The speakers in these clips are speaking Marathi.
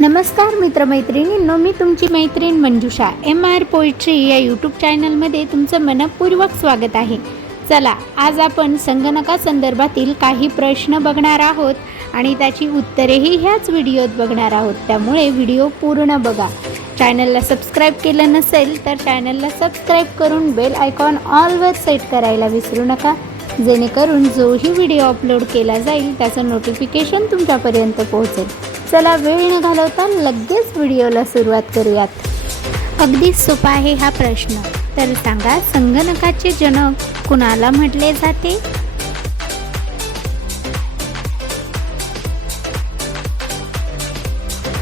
नमस्कार मित्रमैत्रिणींनो मी तुमची मैत्रीण मंजुषा एम आर पोएट्री या यूट्यूब चॅनलमध्ये तुमचं मनपूर्वक स्वागत आहे. चला आज आपण संगणकासंदर्भातील काही प्रश्न बघणार आहोत आणि त्याची उत्तरेही ह्याच व्हिडिओत बघणार आहोत. त्यामुळे व्हिडिओ पूर्ण बघा. चॅनलला सबस्क्राईब केलं नसेल तर चॅनलला सबस्क्राईब करून बेल आयकॉन ऑलवर सेट करायला विसरू नका. जेणेकरून जोही व्हिडिओ अपलोड केला जाईल त्याचं नोटिफिकेशन तुमच्यापर्यंत पोहोचेल. चला वेळ न घालवता लगेच व्हिडिओला सुरुवात करूयात. अगदी सोपा आहे हा प्रश्न. तर सांगा संगणकाचे जनक कुणाला म्हटले जाते?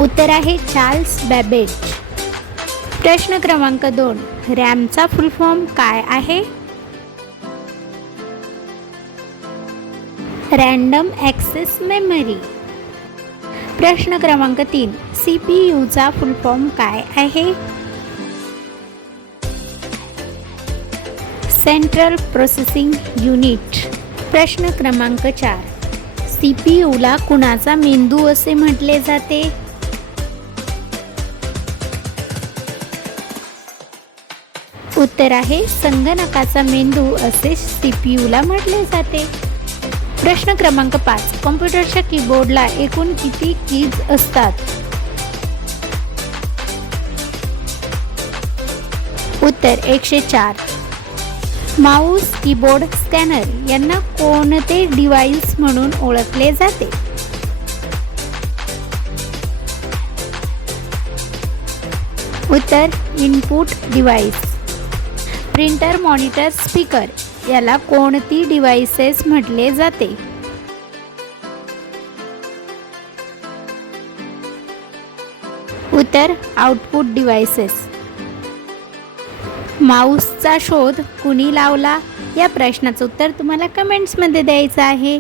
उत्तर आहे चार्ल्स बॅबेज. प्रश्न क्रमांक दोन. रॅमचा फुल फॉर्म काय आहे? Random access memory. प्रश्न क्रमांक तीन. सी पी यूचा फुल फॉर्म काय आहे? सेंट्रल प्रोसेसिंग युनिट प्रश्न क्रमांक चार. सी पी यूला कुणाचा मेंदू असे म्हटले जाते? उत्तर आहे संगणकाचा मेंदू असे सी पी यूला म्हटले जाते. प्रश्न क्रमांक पाच. कॉम्प्युटरच्या कीबोर्डला एकूण किती कीज असतात? उत्तर एकशे चार. माऊस कीबोर्ड स्कॅनर यांना कोणते डिव्हाइस म्हणून ओळखले जाते? उत्तर input device printer monitor speaker याला कोणती डिव्हाइसेस म्हटले जाते? उत्तर आउटपुट डिव्हाइसेस माऊसचा शोध कुणी लावला? या प्रश्नाचं उत्तर तुम्हाला कमेंट्समध्ये द्यायचं आहे.